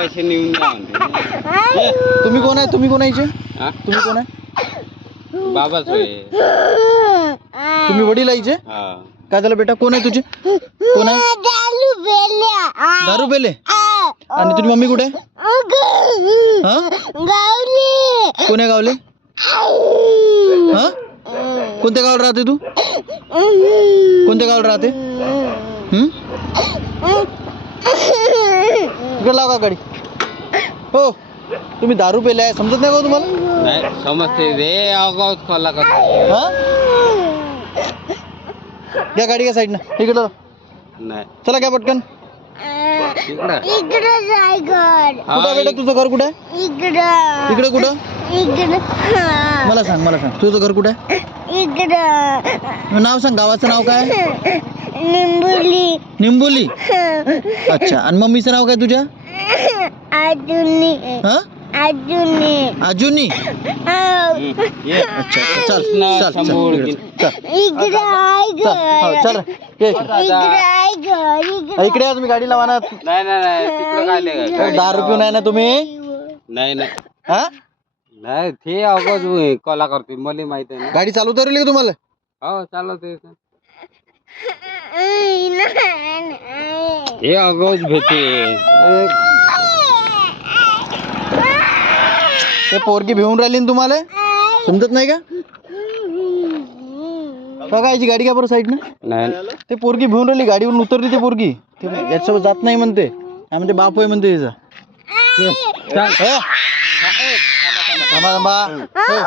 पैसे नेऊन द्या म्हणते. तुम्ही कोण आहे? तुम्ही कोण आहे? हा? तुम्ही कोण आहे? बाबाच होय. तुम्ही वडील आईचे? हा. काय झालं बेटा? कोण आहे तुझे? कोण आहे? दारू पेले. आणि तुझी मम्मी कुठे आहे? हा? कोण्या गावले? हा? कोणत्या गावाला राहते तू? कोणत्या गावाला राहते? इकडे लाव का गाडी? हो, तुम्ही दारू पेले आहे, समजत नाही का तुम्हाला? नाही समजते रे, अगाऊच खोला करतो. हा? घ्या गाडी, घ्या साईडनं. इकडे लाव. नाही चला घ्या पटकन. इकडं. कुठं आहे बेटा तुझं घर? कुठं आहे? इकडे कुठं? मला सांग, मला सांग, तुझं घर कुठं आहे? नाव सांग, गावाचं नाव काय? निंबोली. निंबोली. अच्छा. आणि मम्मीचं नाव काय तुझ्या? अजूनी. हा? अजूनी. अजुनी. ये. अच्छा, चल ना, चल समोर चल घे. चल इकडे आहे चल. हो, घर. चल ये. इकडे आहे घर. इकडे. इकडे या, तुम्ही गाडी लावा ना. नाही नाही नाही तिकडं काय नाही काय. दारू पिऊन आहे ना तुम्ही? नाही नाही हा? नाही ते अगाऊच कला करते, मला माहित आहे ना. गाडी चालवता येईल का तुम्हाला? हो चालवते. हे अगाऊच भेटे. ते पोरगी भिवून राहिली ना तुम्हाला? समजत नाही का? बघायची गाडी का बरं साईडनं? नाही ते पोरगी भिवून राहिली, गाडीवरून उतरली ते पोरगी. ते याच्यासोबत जात नाही म्हणते. हा म्हणते बाप होय म्हणते तिचा. हे? थांबा थांबा. हे.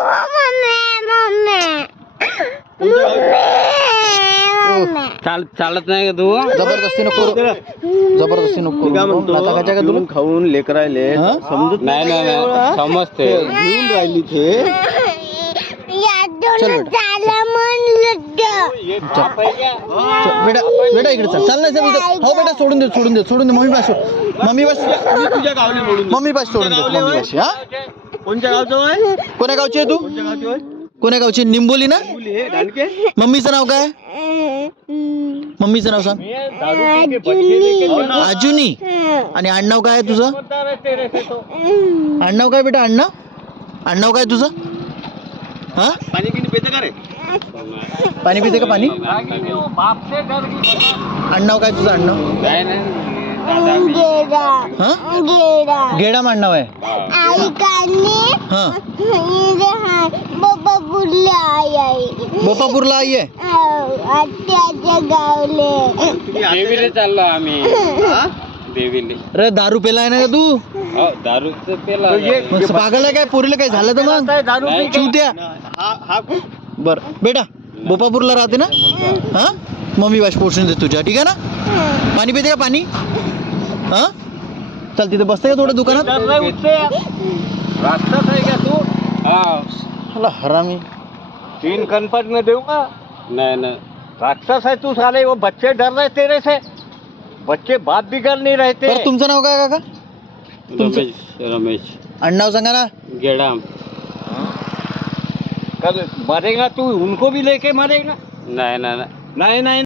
चालत नाही का तू? जबरदस्ती नको करू. जबरदस्ती नको करू. नाटकाच्या का तुला? खाऊन लेकरायले हा? समजत नाही नाही नाही समजते. घेऊन राहिली ते. चल बेटा. बेटा इकडे चल. चाल नाही साहेब. हो बेटा, सोडून दे, सोडून दे, सोडून दे. मम्मी पास सोड. Mummy pass. तुझ्या गावले बोलून मम्मी पास सोडून दे. Mummy pass. हा? कोणत्या गावचं आहे? कोण्या गावची आहे तू? कोणत्या गावची आहे? कोण्या गावची? निंबोली ना? मुली हे दांडके. मम्मीचं नाव काय? मम्मीचं नाव सांग. अजुनी. आणि आडनाव काय आहे तुझं? आडनाव काय बेटा? आडनाव? आडनाव काय तुझं? हा? पाणी किती पेते का रे? पाणी पिते का? पाणी. आडनाव काय तुझं? आडनाव? नाही नाही हा? गेडा आडनाव आहे. हा. बोपापूरला आई आहे. देवीले चाललो आम्ही. देवीले. अरे दारू पेलाय ना का तू? हो दारूच पेला. मग पागल आहे काय? पोरीला काही झालं तर मग नाही. चिवत्या. हा बर बेटा, बोपापूरला राहते ना? हा? मम्मी वाश पोषण दे तुझ्या, ठीक आहे ना? पाणी पिते का? पाणी. हा? चल तिथे बसते का थोडं दुकानात? रास्ता आहे का तू? मला हरामी. 3 कनपट में दूंगा. नाही नाही राक्षस है तू साले. वो बच्चे डर रहे तेरे से. बच्चे बात बिगड़ नहीं रहते. बरं तुमचं नाव काय काका? रमेश. रमेश आडनाव सांगा ना. गेडाम. कल मरेगा तू, उनको भी लेके मरेगा. नाही नाही नहीं नहीं